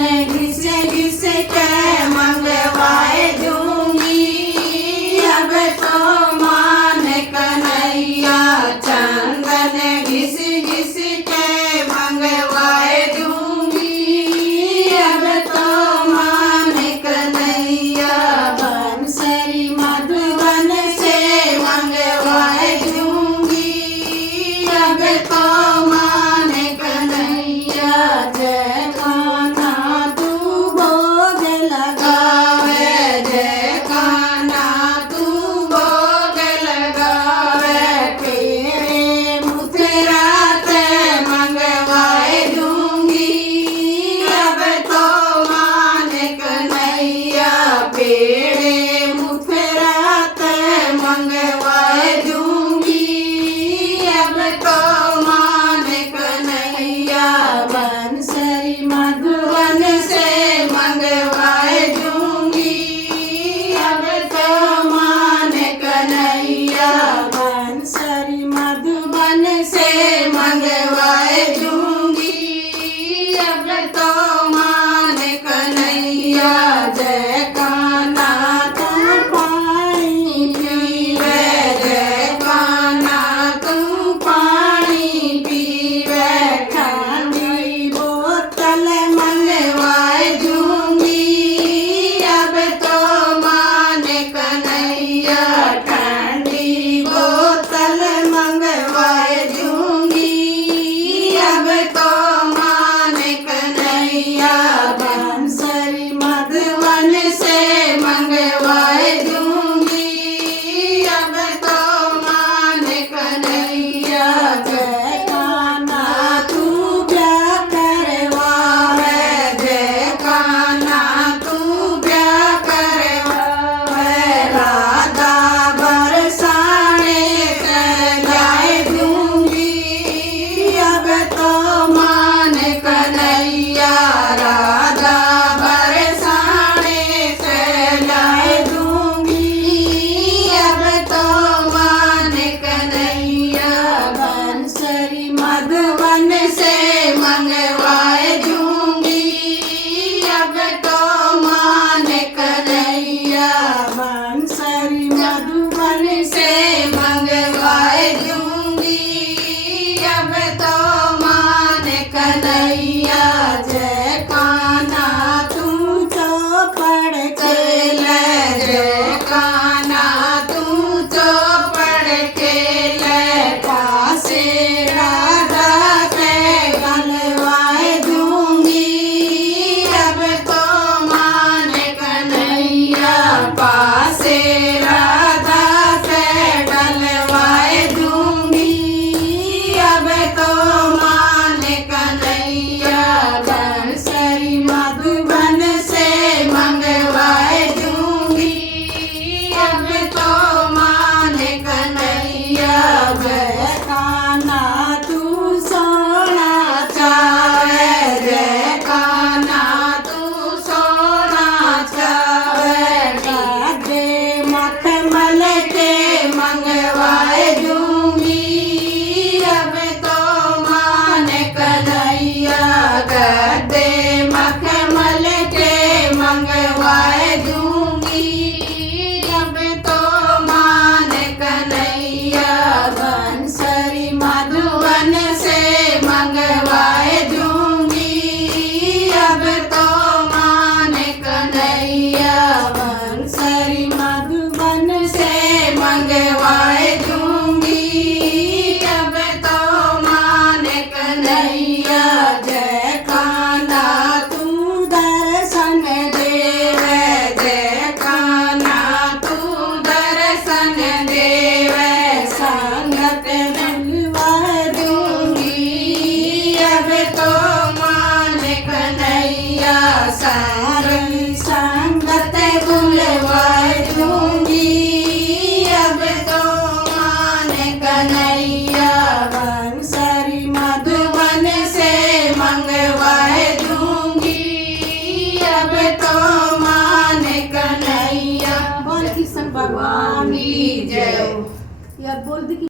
घिस घिस के मंगवाए दूंगी। अब तो मान कन्हैया चंदन घिस घिस के मंगवाए दूंगी। अब तो मान कन्हैया बंसरी मधुबन से मंगवाए दूंगी। अब तो मान कन्हैया जय कान्हा तू भोग लगावे। जय कान्हा तू भोग लगावे। पेड़े मथुरा ते मंगवाए दूंगी। अब तो मान कन्हैया पेड़े मथुरा ते मंगवाए दूंगी। अब तो मान कन्हैया बंसरी मधुबन से मंगवाए दूंगी। अब तो मान कन्हैया बंसरी मधुबन से मंगवाए दूंगी। अब तो मान कन्हैया जय कान्हा तू पानी पीवे। जय कान्हा तू पानी पीवे। ठंडी बोतल मंगवाए दूंगी। अब तो मान कन्हैया ठंडी बोतल मंगवाए दूंगी। अब तो मान कन्हैया बंसरी मधुबन से मंगवाए दूंगी। अब तो मान कन्हैया जय कान्हा तू ब्याह करवावे। जय कान्हा तू ब्याह करवावे। राधा बरसाने जाए दूंगी। अब तो मान कन्हैया राधा बरसाने जाए दूंगी। अब तो मान कन्हैया बंसरी मधुबन से मंगवाए दूंगी। अब तो मान कन्हैया बंसरी मधुबन से मंगवाए दूंगी। अब तो मान कन्हैया जय कान्हा तू चौपड़ के ले। जय कान्हा तू चौपड़ के ले। पासे राधा के गलवाए दूंगी। अब तो मान कन्हैया पासे राधा के गलवाए दूंगी। अब तो मान कन्हैया बंसरी मधुबन से मंगवाए दूंगी। अब तो मान कन्हैया जय कान्हा तू सोना चावे। जय कान्हा तू सोना चावे। गद्दे मखमल के मंगवाए दूंगी। अब तो मान कन्हैया गद्दे मखमल के मंगवाए दूंगी। अब तो मान कन्हैया बंसरी मधुबन से मंगवाए दूंगी। अब तो मान कन्हैया बंसरी मधुबन से मंगवाए दूंगी। अब तो मान कन्हैया जय कान्हा तू दर्शन देवे। जय कान्हा तू दर्शन देवे। संगत मिलवा दूंगी। अब तो मान कन्हैया सारी संगत बुलवा दूंगी। अब तो मान कन्हैया बंसरी मधुबन से मंगवाए दूंगी। अब तो मान कन्हैया बोल कृष्ण भगवान की जय। यार बोल दी।